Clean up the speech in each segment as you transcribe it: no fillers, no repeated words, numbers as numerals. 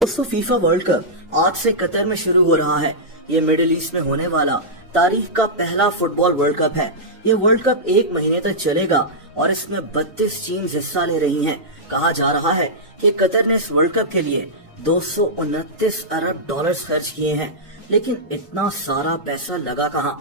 दोस्तों FIFA world cup आज से कतर में शुरू हो रहा है। ये मिडिल ईस्ट में होने वाला तारीख का पहला फुटबॉल वर्ल्ड कप है। ये वर्ल्ड कप 1 महीने तक चलेगा और इसमें 32 टीम्स हिस्सा ले रही हैं। कहा जा रहा है कि कतर ने इस वर्ल्ड कप के लिए 229 अरब डॉलर्स खर्च किए हैं, लेकिन इतना सारा पैसा लगा कहाँ?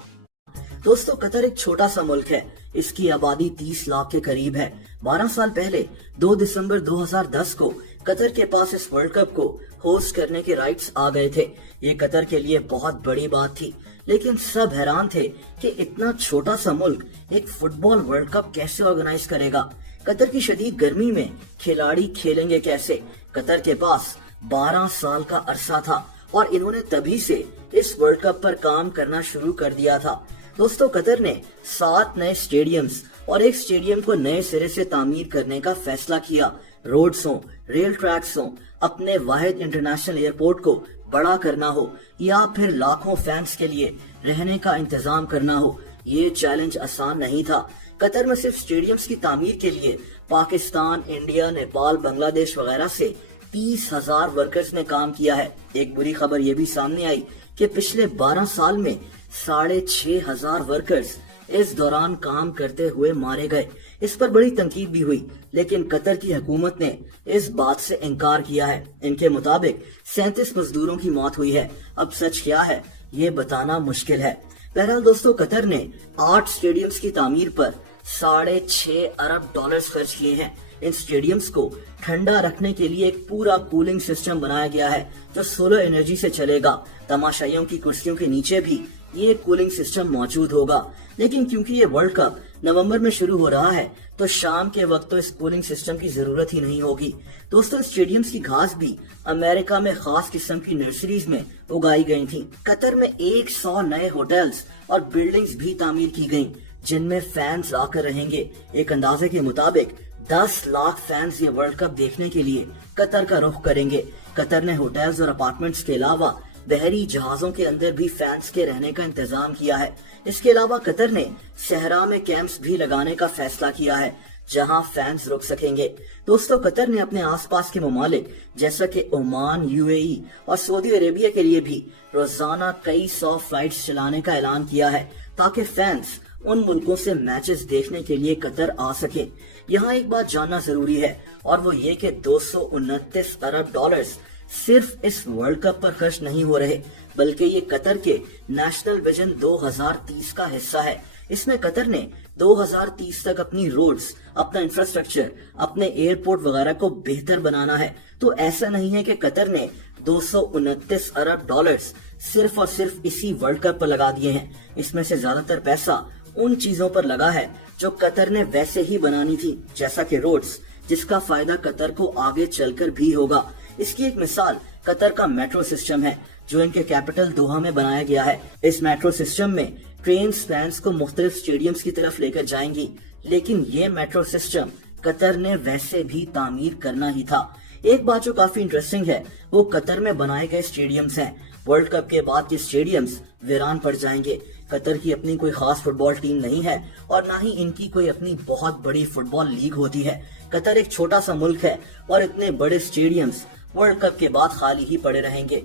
दोस्तों कतर एक छोटा सा मुल्क है। इसकी आबादी 30 लाख के करीब है। 12 साल पहले 2 दिसंबर 2010 को कतर के पास इस वर्ल्ड कप को होस्ट करने के राइट्स आ गए थे। ये कतर के लिए बहुत बड़ी बात थी, लेकिन सब हैरान थे कि इतना छोटा सा मुल्क एक फुटबॉल वर्ल्ड कप कैसे ऑर्गेनाइज करेगा। कतर की शदीद गर्मी में खिलाड़ी खेलेंगे कैसे? कतर के पास 12 साल का अरसा था और इन्होंने तभी से इस वर्ल्ड कप पर काम करना शुरू कर दिया था। दोस्तों कतर ने 7 नए स्टेडियम्स और एक स्टेडियम को नए सिरे से तामीर करने का फैसला किया। रोड्स हो, रेल ट्रैक्स हो, अपने वाहिद इंटरनेशनल एयरपोर्ट को बड़ा करना हो या फिर लाखों फैंस के लिए रहने का इंतजाम करना हो, ये चैलेंज आसान नहीं था। कतर में सिर्फ स्टेडियम्स की तामीर के लिए पाकिस्तान, इंडिया, नेपाल, बांग्लादेश वगैरह से 30,000 वर्कर्स ने काम किया है। एक बुरी खबर ये भी सामने आई कि पिछले 12 साल में 6,500 वर्कर्स इस दौरान काम करते हुए मारे गए। इस पर बड़ी तनकीद भी हुई, लेकिन कतर की हुकूमत ने इस बात से इनकार किया है। इनके मुताबिक 37 मजदूरों की मौत हुई है। अब सच क्या है ये बताना मुश्किल है। बहरहाल दोस्तों कतर ने 8 स्टेडियम्स की तामीर पर 6.5 अरब डॉलर्स खर्च किए हैं। इन स्टेडियम्स को ठंडा रखने के लिए एक पूरा कूलिंग सिस्टम बनाया गया है जो सोलर एनर्जी से चलेगा। तमाशाइयों की कुर्सियों के नीचे भी ये कूलिंग सिस्टम मौजूद होगा। लेकिन क्योंकि ये वर्ल्ड कप नवंबर में शुरू हो रहा है तो शाम के वक्त तो इस कूलिंग सिस्टम की जरूरत ही नहीं होगी। दोस्तों स्टेडियम्स की घास भी अमेरिका में खास किस्म की नर्सरीज में उगाई गई थी। कतर में 100 नए होटल्स और बिल्डिंग्स भी तामीर की गयी जिनमें फैंस आकर रहेंगे। एक अंदाजे के मुताबिक 10 लाख फैंस ये वर्ल्ड कप देखने के लिए कतर का रुख करेंगे। कतर ने होटल्स और अपार्टमेंट्स के अलावा बहरी जहाजों के अंदर भी फैंस के रहने का इंतजाम किया है। इसके अलावा कतर ने सहरा में कैंप्स भी लगाने का फैसला किया है जहां फैंस रुक सकेंगे। दोस्तों कतर ने अपने आसपास के ममालिक जैसा कि ओमान, यूएई और सऊदी अरेबिया के लिए भी रोजाना कई 100 फ्लाइट्स चलाने का ऐलान किया है ताकि फैंस उन मुल्कों से मैचेस देखने के लिए कतर आ सके। यहाँ एक बात जानना जरूरी है और वो ये कि 229 अरब डॉलर्स सिर्फ इस वर्ल्ड कप पर खर्च नहीं हो रहे, बल्कि ये कतर के नेशनल विजन 2030 का हिस्सा है। इसमें कतर ने 2030 तक अपनी रोड्स, अपना इंफ्रास्ट्रक्चर, अपने एयरपोर्ट वगैरह को बेहतर बनाना है। तो ऐसा नहीं है कि कतर ने 229 अरब डॉलर्स सिर्फ और सिर्फ इसी वर्ल्ड कप पर लगा दिए हैं। इसमें से ज्यादातर पैसा उन चीजों पर लगा है जो कतर ने वैसे ही बनानी थी, जैसा कि रोड्स, जिसका फायदा कतर को आगे चलकर भी होगा। इसकी एक मिसाल कतर का मेट्रो सिस्टम है जो इनके कैपिटल दोहा में बनाया गया है। इस मेट्रो सिस्टम में ट्रेन फैंस को मुख्तलिफ स्टेडियम्स की तरफ लेकर जाएंगी, लेकिन ये मेट्रो सिस्टम कतर ने वैसे भी तामीर करना ही था। एक बात जो काफी इंटरेस्टिंग है वो कतर में बनाए गए स्टेडियम्स हैं। वर्ल्ड कप के बाद ये स्टेडियम्स वीरान पड़ जाएंगे। कतर की अपनी कोई खास फुटबॉल टीम नहीं है और ना ही इनकी कोई अपनी बहुत बड़ी फुटबॉल लीग होती है। कतर एक छोटा सा मुल्क है और इतने बड़े स्टेडियम्स वर्ल्ड कप के बाद खाली ही पड़े रहेंगे।